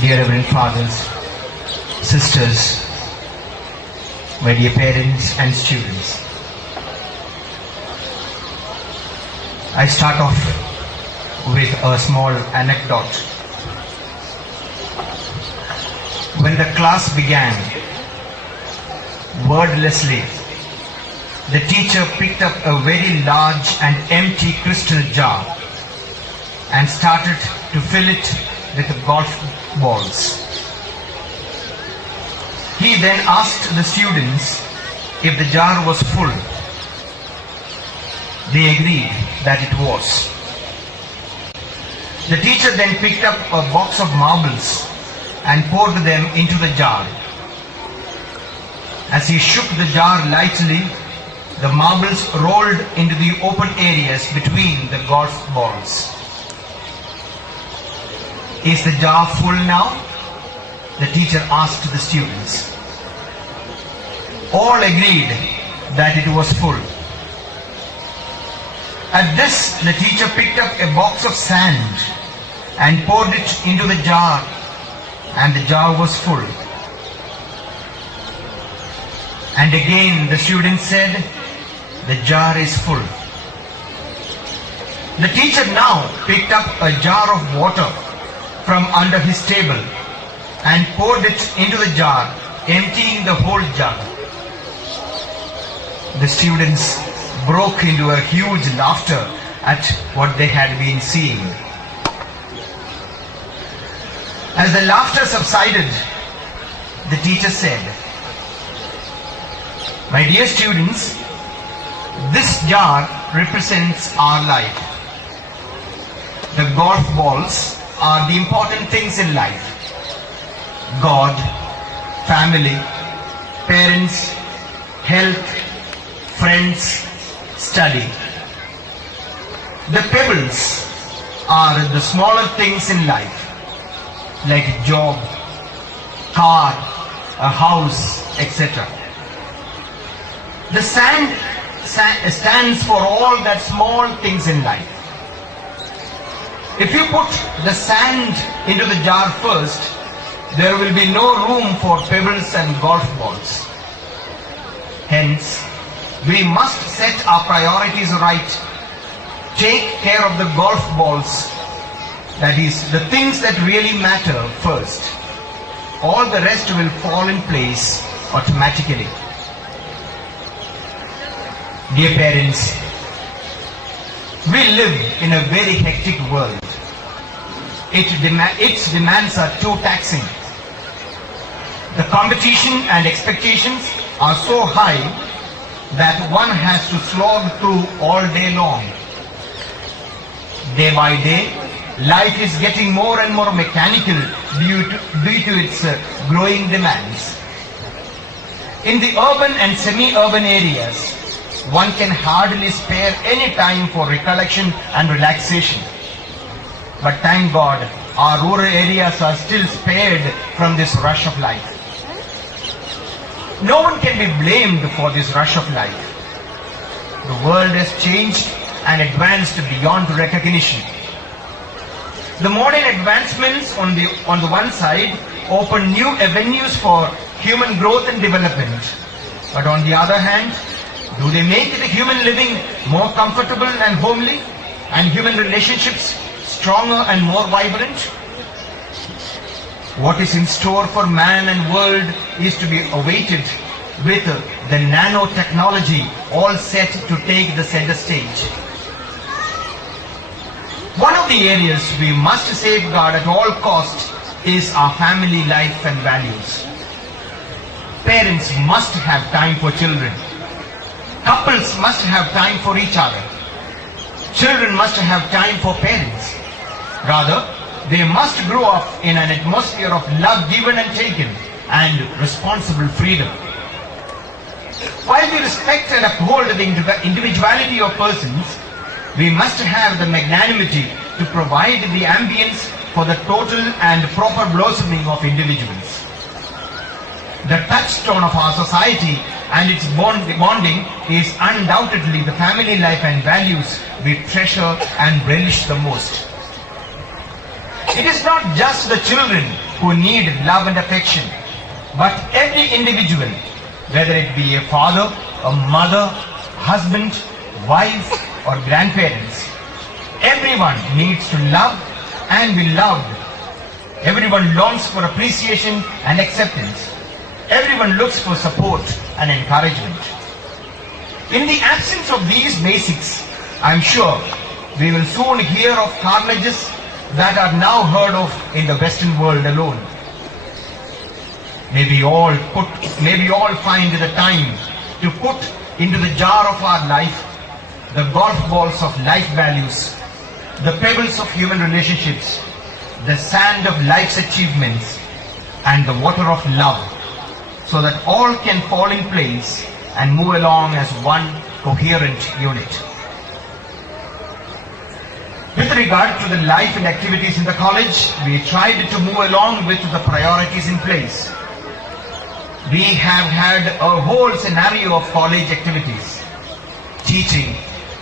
Dear Reverend Fathers, Sisters, my dear parents and students, I start off with a small anecdote. When the class began, wordlessly, the teacher picked up a very large and empty crystal jar and started to fill it with golf balls. He then asked the students if the jar was full. They agreed that it was. The teacher then picked up a box of marbles and poured them into the jar. As he shook the jar lightly, the marbles rolled into the open areas between the golf balls. Is the jar full now? The teacher asked the students. All agreed that it was full. At this, the teacher picked up a box of sand and poured it into the jar, and the jar was full. And again the student said, the jar is full. The teacher now picked up a jar of water from under his table and poured it into the jar, emptying the whole jar. The students broke into a huge laughter at what they had been seeing. As the laughter subsided, the teacher said, my dear students, this jar represents our life. The golf balls are the important things in life. God, family, parents, health, friends, study. The pebbles are the smaller things in life, like a job, car, a house, etc. The sand stands for all that small things in life. If you put the sand into the jar first, there will be no room for pebbles and golf balls. Hence, we must set our priorities right. Take care of the golf balls, that is, the things that really matter first. All the rest will fall in place automatically. Dear parents, we live in a very hectic world. Its demands are too taxing. The competition and expectations are so high that one has to slog through all day long. Day by day, life is getting more and more mechanical due to its growing demands. In the urban and semi-urban areas, one can hardly spare any time for recollection and relaxation. But thank God, our rural areas are still spared from this rush of life. No one can be blamed for this rush of life. The world has changed and advanced beyond recognition. The modern advancements on the one side open new avenues for human growth and development. But on the other hand, do they make the human living more comfortable and homely, and human relationships stronger and more vibrant? What is in store for man and world is to be awaited with the nanotechnology all set to take the center stage. One of the areas we must safeguard at all costs is our family life and values. Parents must have time for children. Couples must have time for each other. Children must have time for parents. Rather, they must grow up in an atmosphere of love given and taken and responsible freedom. While we respect and uphold the individuality of persons, we must have the magnanimity to provide the ambience for the total and proper blossoming of individuals. The touchstone of our society and its bonding is undoubtedly the family life and values we treasure and relish the most. It is not just the children who need love and affection, but every individual, whether it be a father, a mother, husband, wife, or grandparents. Everyone needs to love and be loved. Everyone longs for appreciation and acceptance. Everyone looks for support and encouragement. In the absence of these basics, I am sure we will soon hear of carnages that are now heard of in the Western world alone. May we all find the time to put into the jar of our life the golf balls of life values, the pebbles of human relationships, the sand of life's achievements, and the water of love, so that all can fall in place and move along as one coherent unit. With regard to the life and activities in the college, we tried to move along with the priorities in place. We have had a whole scenario of college activities: teaching,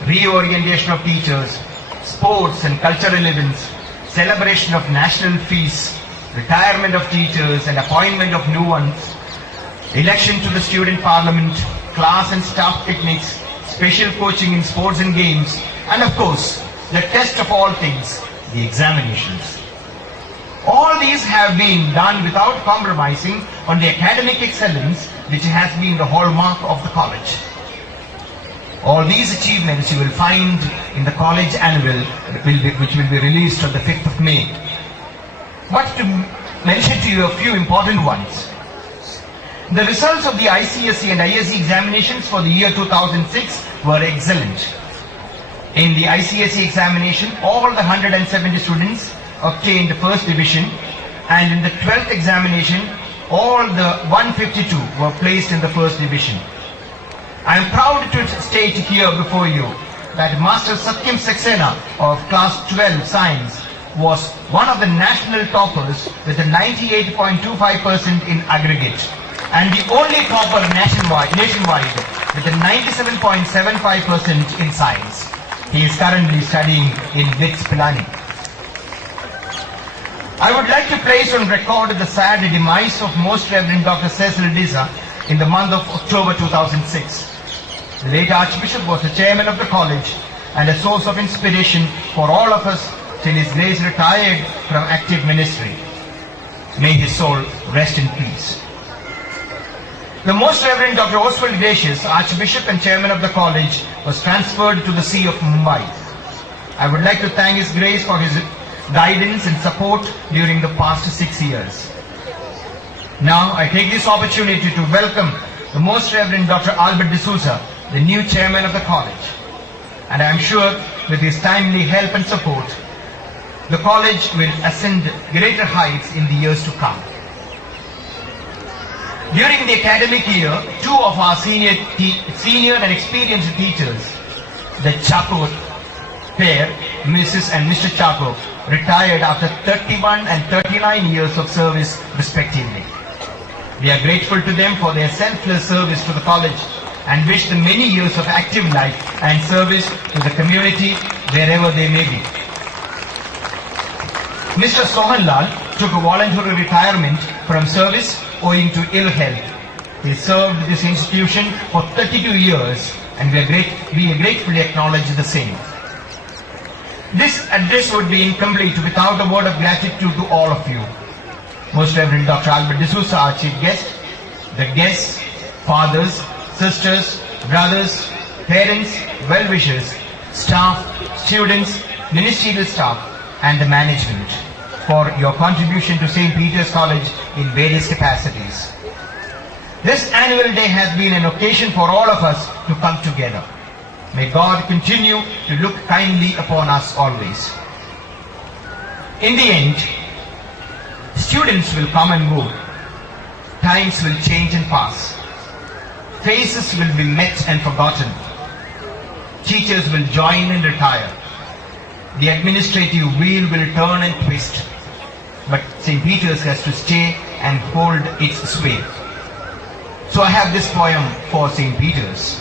reorientation of teachers, sports and cultural events, celebration of national feasts, retirement of teachers and appointment of new ones, election to the student parliament, class and staff picnics, special coaching in sports and games, and of course, the test of all things, the examinations. All these have been done without compromising on the academic excellence which has been the hallmark of the college. All these achievements you will find in the college annual which will be released on the 5th of May. But to mention to you a few important ones. The results of the ICSE and ISE examinations for the year 2006 were excellent. In the ICSE examination, all the 170 students obtained first division, and in the 12th examination, all the 152 were placed in the first division. I am proud to state here before you that Master Satyam Saxena of class 12 science was one of the national toppers with a 98.25% in aggregate, and the only topper nationwide with a 97.75% in science. He is currently studying in BITS Pilani. I would like to place on record the sad demise of Most Reverend Dr. Cecil Disa in the month of October 2006. The late Archbishop was the chairman of the college and a source of inspiration for all of us till his grace retired from active ministry. May his soul rest in peace. The Most Reverend Dr. Oswald Gracious, Archbishop and Chairman of the College, was transferred to the See of Mumbai. I would like to thank His Grace for his guidance and support during the past 6 years. Now I take this opportunity to welcome the Most Reverend Dr. Albert D'Souza, the new Chairman of the College. And I am sure with his timely help and support, the College will ascend greater heights in the years to come. During the academic year, two of our senior and experienced teachers, the Chaco pair, Mrs. and Mr. Chaco, retired after 31 and 39 years of service respectively. We are grateful to them for their selfless service to the college and wish them many years of active life and service to the community wherever they may be. Mr. Sohan Lal took a voluntary retirement from service owing to ill health. He served this institution for 32 years and we gratefully acknowledge the same. This address would be incomplete without a word of gratitude to all of you. Most Reverend Dr. Albert D'Souza, our chief guest, the guests, fathers, sisters, brothers, parents, well-wishers, staff, students, ministerial staff, and the management for your contribution to St. Peter's College in various capacities. This annual day has been an occasion for all of us to come together. May God continue to look kindly upon us always. In the end, students will come and go. Times will change and pass. Faces will be met and forgotten. Teachers will join and retire. The administrative wheel will turn and twist. But St. Peter's has to stay and hold its sway. So I have this poem for St. Peter's.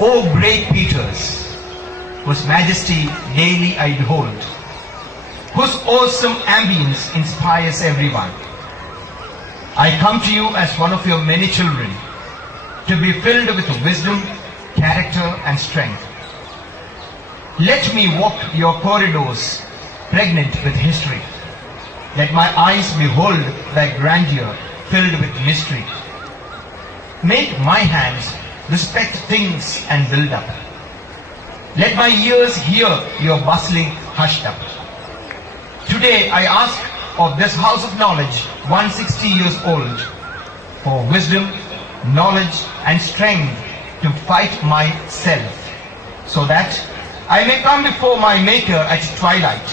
O great Peters, whose majesty daily I behold, whose awesome ambience inspires everyone. I come to you as one of your many children, to be filled with wisdom, character, and strength. Let me walk your corridors, pregnant with history. Let my eyes behold thy grandeur, filled with mystery. Make my hands respect things and build up. Let my ears hear your bustling hushed up. Today I ask of this house of knowledge, 160 years old, for wisdom, knowledge, and strength to fight myself, so that I may come before my Maker at twilight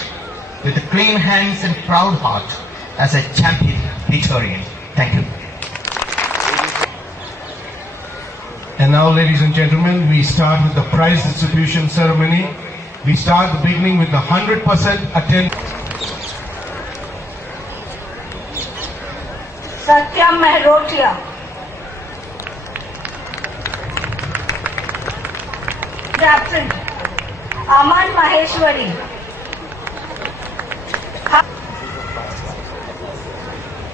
with clean hands and proud heart as a champion Peturian. Thank you. And now, ladies and gentlemen, we start with the prize distribution ceremony. We start the beginning with the 100% attendance. Satyam Mehrotia. Absent. Aman Maheshwari.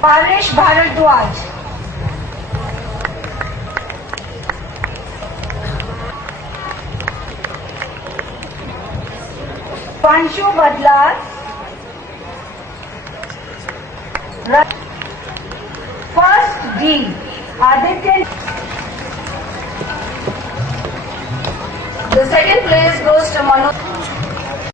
Paresh Bharadwaj. Panshu Badlar. First D. Aditya. The second place goes to Manu.